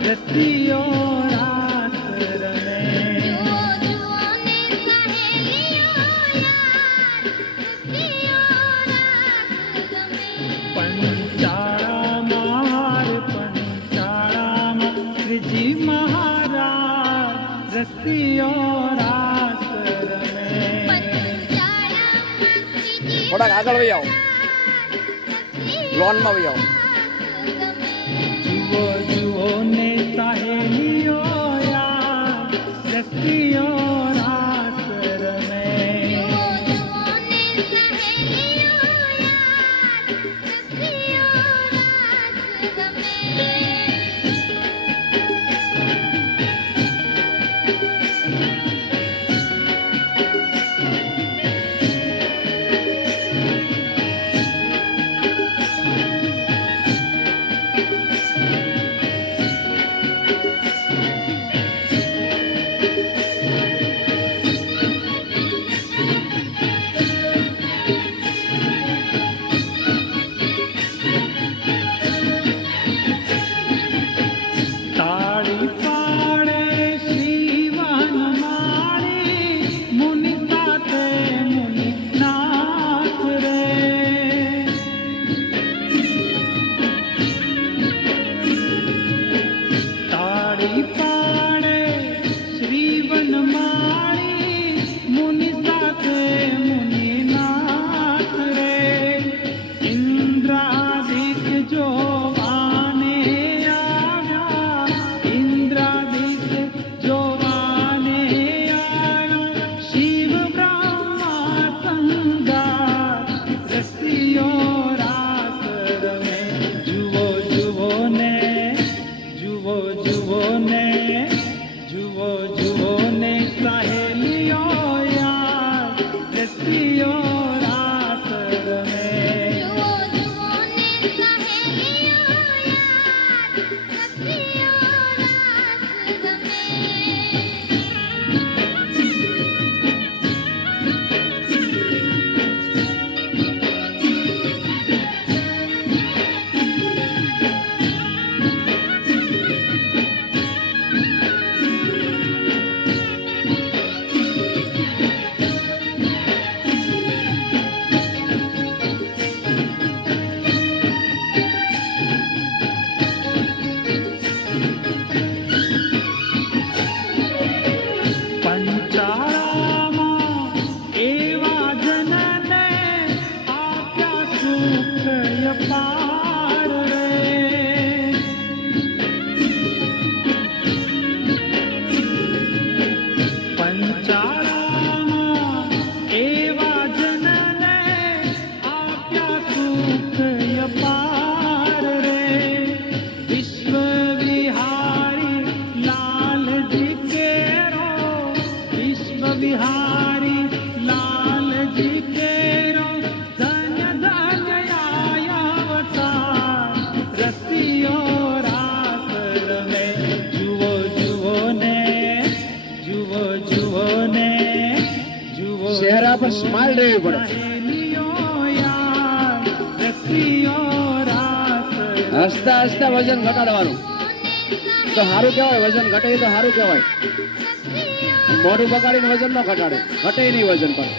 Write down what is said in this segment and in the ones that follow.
રતિયો રાત રમે પંચાળામાં હાર પંચાળામાં શ્રીજી મહારાજ રતિયો રાત રમે થોડાક આગળ વહી આવો. લોનમાં વહી આવો. કાઢવી પડે. હસતા હસતા વજન ઘટાડવાનું. તો સારું કહેવાય, વજન ઘટે તો સારું કહેવાય. મોઢું બગાડીને વજન ન ઘટાડે. ઘટે નહીં વજન પણ.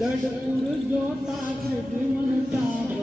जडपुर जो मन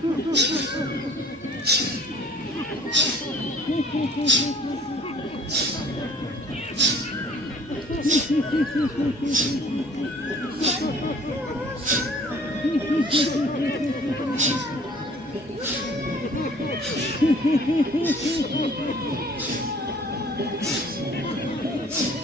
フフフフフフフフフフフフフフフ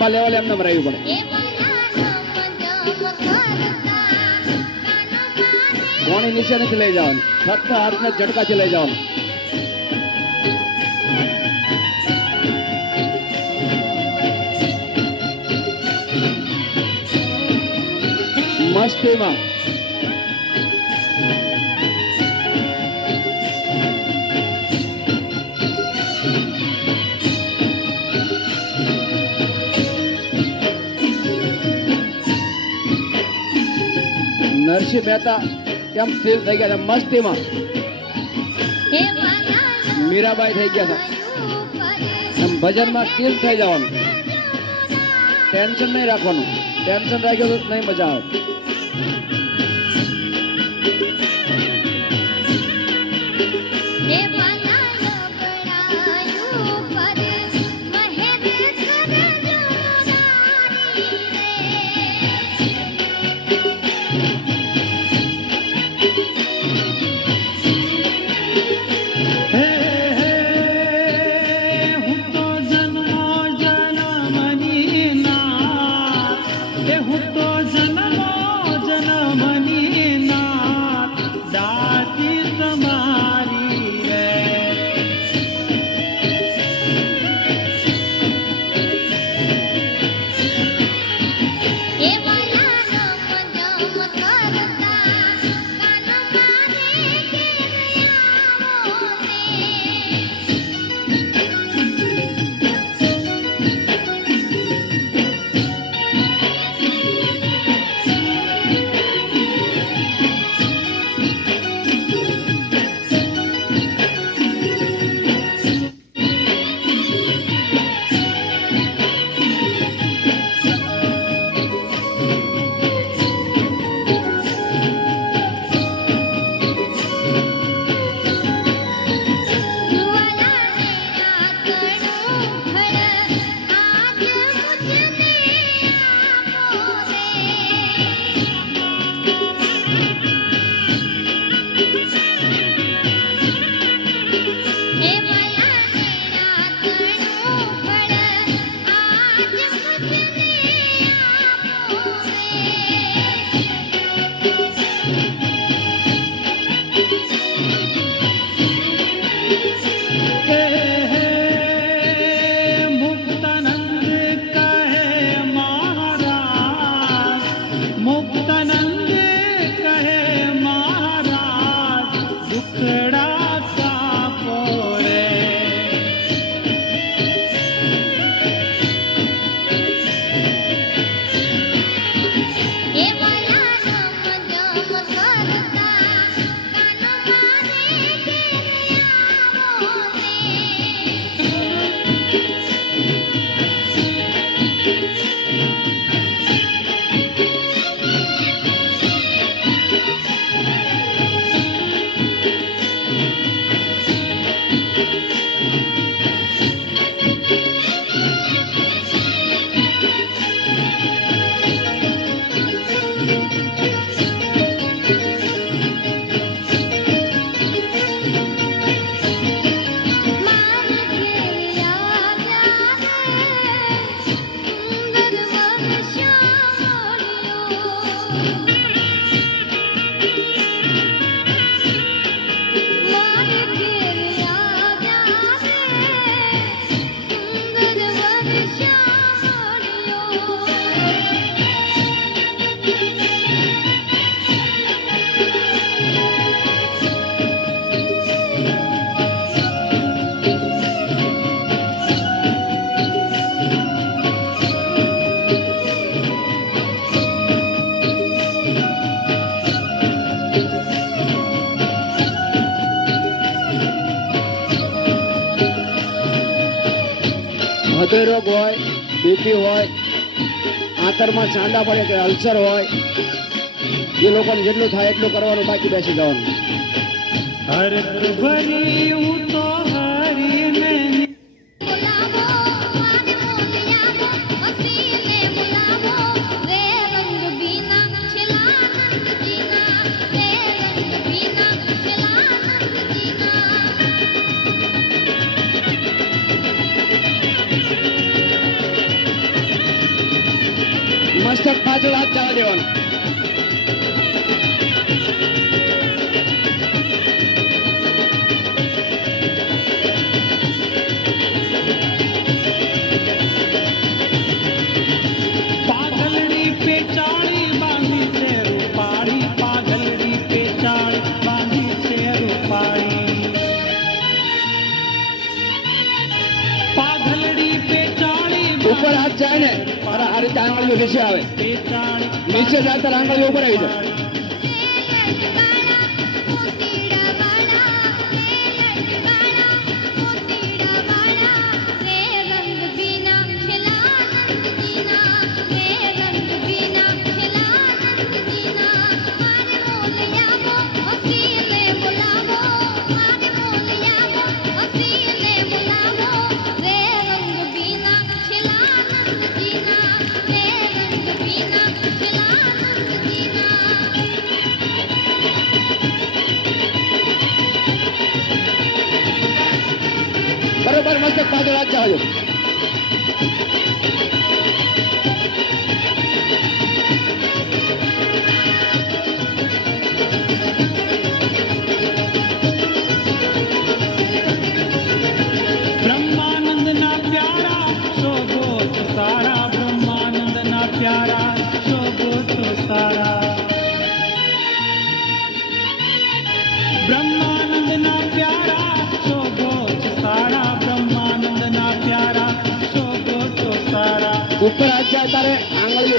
ખંભા લેવલે એમને રહેવી પડે. કોણી નીચે નથી લઈ જવાની. ફક્ત હાથને ઝટકાથી લઈ જવાનું. મસ્તીમાં નરસિંહ મહેતા કેમ સ્થિર થઈ ગયા મસ્તીમાં. મીરાબાઈ થઈ ગયા હતા એમ ભજનમાં સ્થિર થઈ જવાનું. ટેન્શન નહીં રાખવાનું. ટેન્શન રાખ્યો તો નહીં મજા આવે. હૃદય રોગ હોય, બીપી હોય, આંતરમાં ચાંદા પડે કે અલ્સર હોય, એ લોકોને જેટલું થાય એટલું કરવાનું બાકી બેસી જવાનું. હું તો પાછળ હાથ ચાલવા દેવાનો ને મારા આ રીતે આંગળીઓ નીચે આવે. નીચે ત્યારે આંગળીઓ ઉપર આવી જાય. પાછળ જવા સારા ઉપર હાથ જાય ત્યારે આંગળીઓ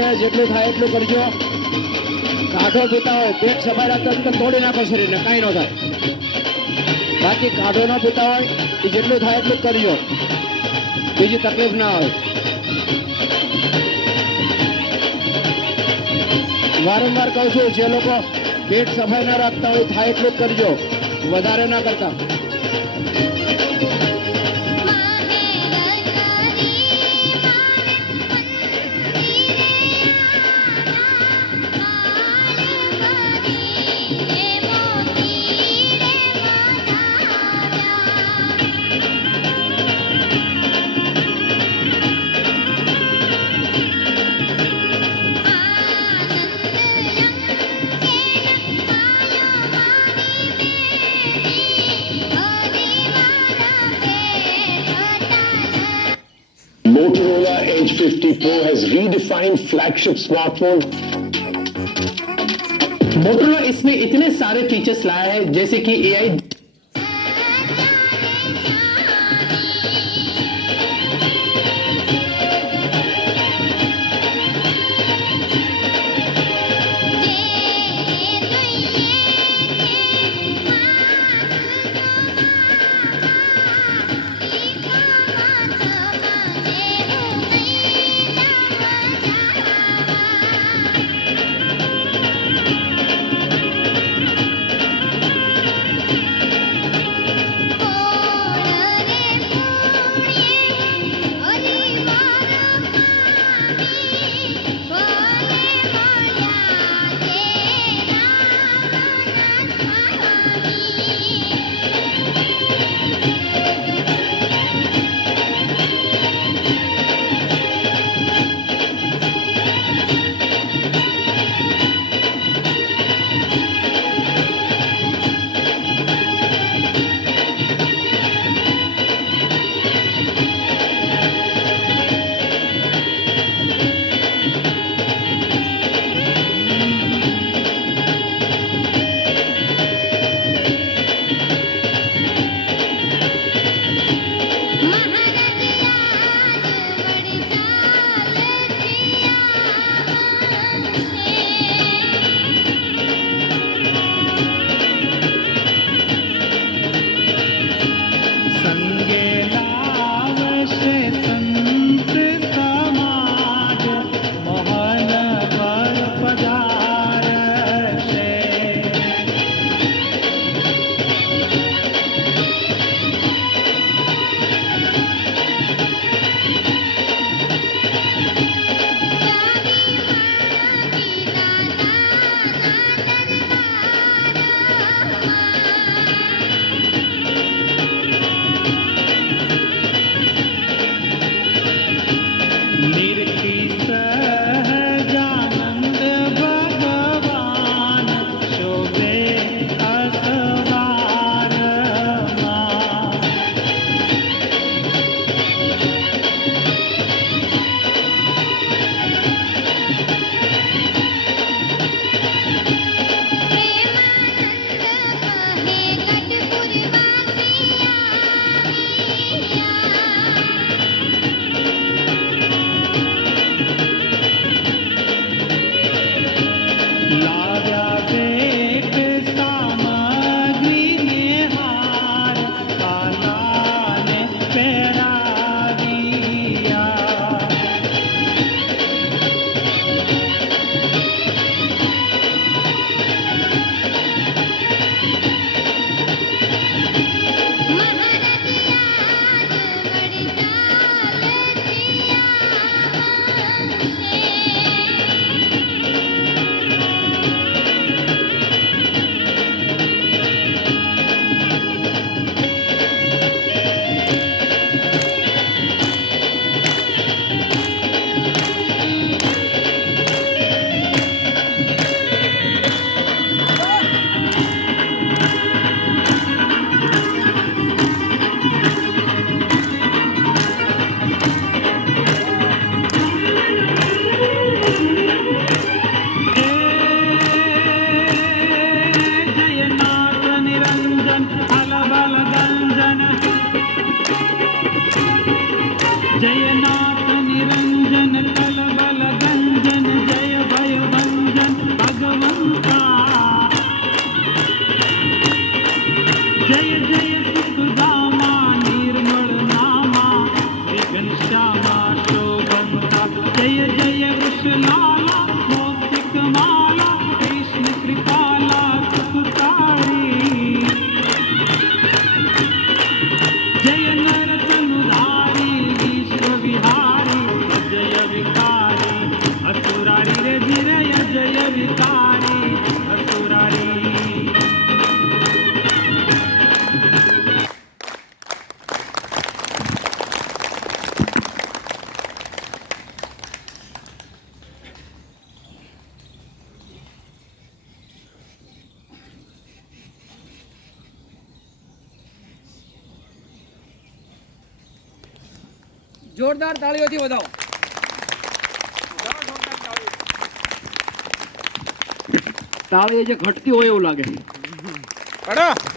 ગરમી જેટલું થાય એટલું કરજો. કાઢો પીતા હોય પેટ સફાઈ રાખતા હોય તો તોડી નાખો શરીરને, કાંઈ ન થાય. બાકી કાઢો ન પીતા હોય, એ જેટલું થાય એટલું કરજો. બીજી તકલીફ ના આવે વારંવાર કહું છું, જે લોકો પેટ સફાઈ ના રાખતા હોય, થાય એટલું કરજો. વધારે ના કરતા. Motorola Edge 50 Pro has redefined flagship smartphone. Motorola इसमें इतने सारे फीचर्स लाया है जैसे कि एआई તાળી જે ઘટતી હોય એવું લાગે. પડો.